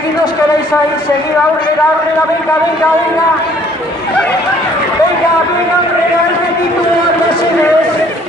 seguidos queréis ahí, seguida, Aurrera, venga. Venga, Aurrera, este tipo de ocasiones.